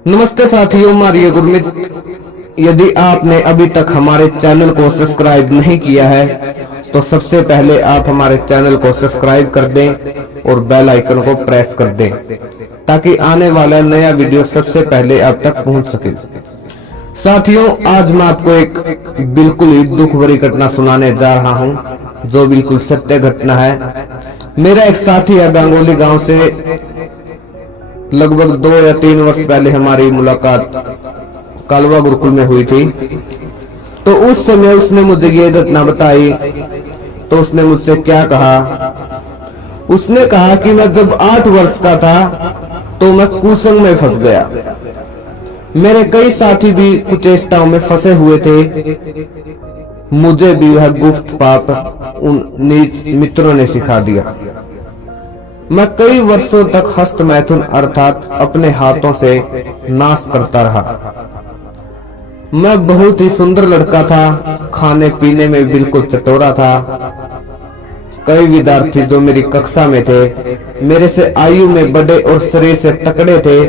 नमस्ते साथियों, मारियो गुरमीत। यदि आपने अभी तक हमारे चैनल को सब्सक्राइब नहीं किया है तो सबसे पहले आप हमारे चैनल को सब्सक्राइब कर दें और बेल आइकन को प्रेस कर दें ताकि आने वाला नया वीडियो सबसे पहले आप तक पहुंच सके। साथियों, आज मैं आपको एक बिल्कुल ही दुख भरी घटना सुनाने जा रहा हूं जो बिल्कुल सत्य घटना है। मेरा एक साथी है, गांगोली गांव से लगभग 2 या 3 वर्ष पहले हमारी मुलाकात कालवा गुरुकुल में हुई थी। तो उस समय उसने मुझे ये घटना बताई। तो उसने मुझसे क्या कहा? उसने कहा कि मैं जब 8 वर्ष का था तो मैं कुसंग में फंस गया। मेरे कई साथी भी कुचेष्टाओं में फंसे हुए थे। मुझे भी वह गुप्त पाप उन नीच मित्रों ने सिखा दिया। मैं कई वर्षों तक हस्त मैथुन अर्थात अपने हाथों से नाश करता रहा। मैं बहुत ही सुंदर लड़का था, खाने पीने में बिल्कुल चटोरा था। कई विद्यार्थी जो मेरी कक्षा में थे, मेरे से आयु में बड़े और शरीर से तकड़े थे,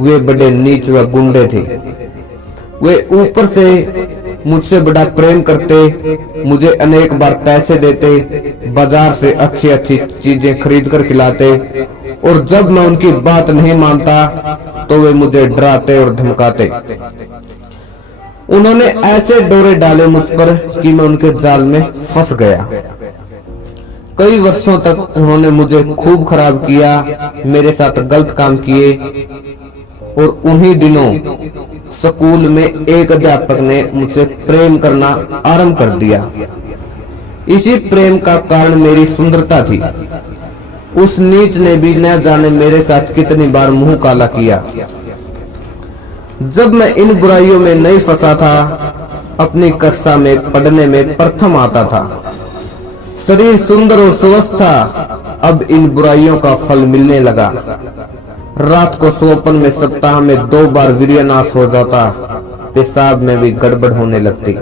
वे बड़े नीच व गुंडे थे। वे ऊपर से मुझसे बड़ा प्रेम करते, मुझे अनेक बार पैसे देते, बाजार से अच्छी अच्छी चीजें खरीद कर खिलाते, और जब मैं उनकी बात नहीं मानता तो वे मुझे डराते और धमकाते। उन्होंने ऐसे डोरे डाले मुझ पर कि मैं उनके जाल में फंस गया। कई वर्षों तक उन्होंने मुझे खूब खराब किया, मेरे साथ गलत काम किए। और उन्हीं दिनों स्कूल में एक अध्यापक ने मुझसे प्रेम करना आरंभ कर दिया। इसी प्रेम का कारण मेरी सुंदरता थी। उस नीच ने भी न जाने मेरे साथ कितनी बार मुंह काला किया। जब मैं इन बुराइयों में नहीं फंसा था, अपनी कक्षा में पढ़ने में प्रथम आता था, शरीर सुंदर और स्वस्थ था, अब इन बुराइयों का फल मिलने लगा। रात को सोपन में सप्ताह में 2 बार वीर्यनाश हो जाता, पेशाब में भी गड़बड़ होने लगती।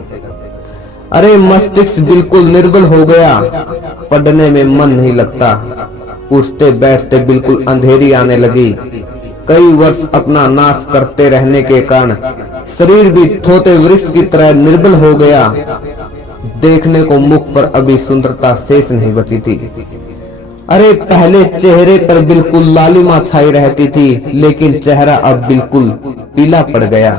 अरे मस्तिष्क बिल्कुल निर्बल हो गया, पढ़ने में मन नहीं लगता, उठते बैठते बिल्कुल अंधेरी आने लगी। कई वर्ष अपना नाश करते रहने के कारण शरीर भी थोथे वृक्ष की तरह निर्बल हो गया। देखने को मुख पर अभी सुंदरता शेष नहीं बची थी। अरे पहले चेहरे पर बिल्कुल लालिमा छाई रहती थी, लेकिन चेहरा अब बिल्कुल पीला पड़ गया।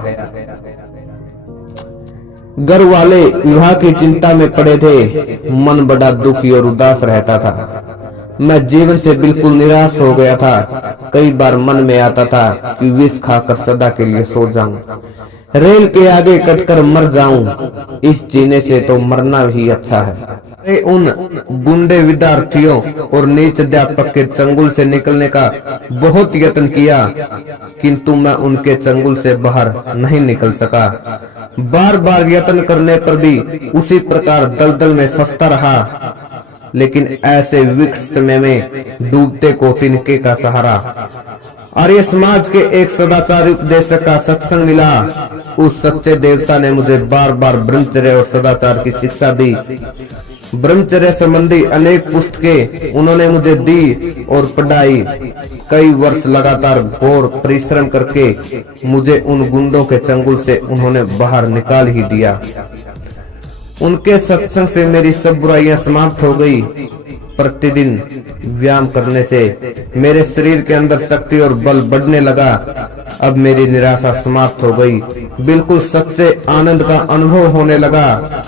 घर वाले विवाह की चिंता में पड़े थे, मन बड़ा दुखी और उदास रहता था। मैं जीवन से बिल्कुल निराश हो गया था। कई बार मन में आता था कि विष खाकर सदा के लिए सो जाऊं, रेल के आगे कटकर मर जाऊं, इस जीने से तो मरना ही अच्छा है। उन गुंडे विद्यार्थियों और नीच अध्यापक के चंगुल से निकलने का बहुत यत्न किया, किंतु मैं उनके चंगुल से बाहर नहीं निकल सका। बार बार यत्न करने पर भी उसी प्रकार दलदल में फंसता रहा। लेकिन ऐसे विकट समय में डूबते को तिनके का सहारा आर्य समाज के एक सदाचारी उपदेशक का सत्संग मिला। उस सच्चे देवता ने मुझे बार बार ब्रह्मचर्य और सदाचार की शिक्षा दी। ब्रह्मचर्य संबंधी अनेक पुस्तकें उन्होंने मुझे दी और पढ़ाई। कई वर्ष लगातार घोर परिश्रम करके मुझे उन गुंडों के चंगुल से उन्होंने बाहर निकाल ही दिया। उनके सत्संग से मेरी सब बुराइयां समाप्त हो गई। प्रतिदिन व्यायाम करने से मेरे शरीर के अंदर शक्ति और बल बढ़ने लगा। अब मेरी निराशा समाप्त हो गई, बिल्कुल सच्चे आनंद का अनुभव होने लगा।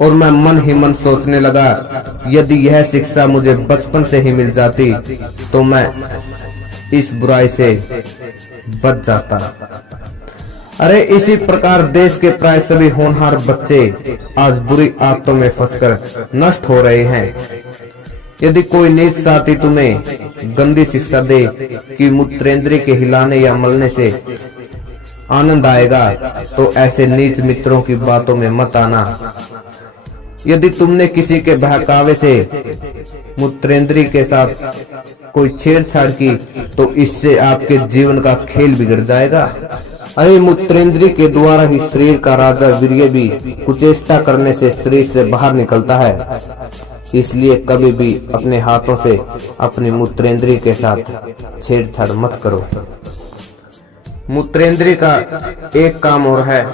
और मैं मन ही मन सोचने लगा, यदि यह शिक्षा मुझे बचपन से ही मिल जाती तो मैं इस बुराई से बच जाता। अरे इसी प्रकार देश के प्राय सभी होनहार बच्चे आज बुरी आदतों में फंसकर नष्ट हो रहे हैं। यदि कोई नीच साथी तुम्हें गंदी शिक्षा दे कि मूत्रेंद्रिय के हिलाने या मलने से आनंद आएगा, तो ऐसे नीच मित्रों की बातों में मत आना। यदि तुमने किसी के बहकावे से मूत्रेंद्रिय के साथ कोई छेड़छाड़ की तो इससे आपके जीवन का खेल बिगड़ जाएगा। अरे मूत्रेंद्रिय के द्वारा ही शरीर का राजा वीर्य भी कुचेष्टा करने से शरीर से बाहर निकलता है। इसलिए कभी भी अपने हाथों से अपनी मूत्रेंद्रिय के साथ छेड़छाड़ मत करो। मूत्रेंद्रिय का एक काम और है,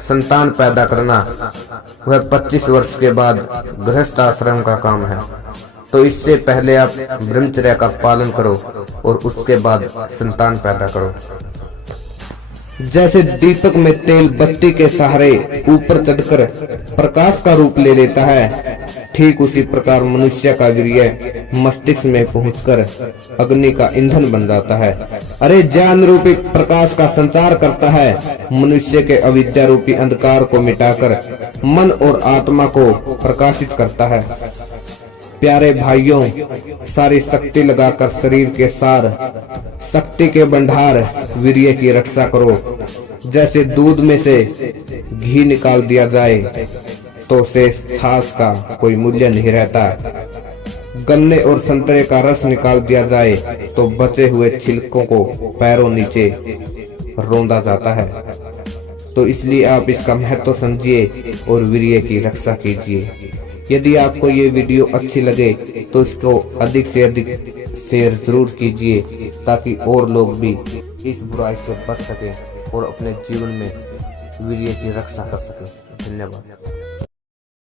संतान पैदा करना। वह 25 वर्ष के बाद गृहस्थ आश्रम का काम है। तो इससे पहले आप ब्रह्मचर्य का पालन करो और उसके बाद संतान पैदा करो। जैसे दीपक में तेल बत्ती के सहारे ऊपर चढ़कर प्रकाश का रूप ले लेता है, ठीक उसी प्रकार मनुष्य का वीर्य मस्तिष्क में पहुंचकर अग्नि का ईंधन बन जाता है। अरे ज्ञान रूपी प्रकाश का संचार करता है, मनुष्य के अविद्या रूपी अंधकार को मिटाकर मन और आत्मा को प्रकाशित करता है। प्यारे भाइयों, सारी शक्ति लगाकर शरीर के सार शक्ति के भंडार वीर्य की रक्षा करो। जैसे दूध में से घी निकाल दिया जाए तो शेष छाछ का कोई मूल्य नहीं रहता। गन्ने और संतरे का रस निकाल दिया जाए तो बचे हुए छिलकों को पैरों नीचे रौंदा जाता है। तो इसलिए आप इसका महत्व समझिए और वीर्य की रक्षा कीजिए। यदि आपको ये वीडियो अच्छी लगे तो इसको अधिक से अधिक शेयर जरूर कीजिए, ताकि और लोग भी इस बुराई से बच सकें और अपने जीवन में वीर्य की रक्षा कर सकें। धन्यवाद।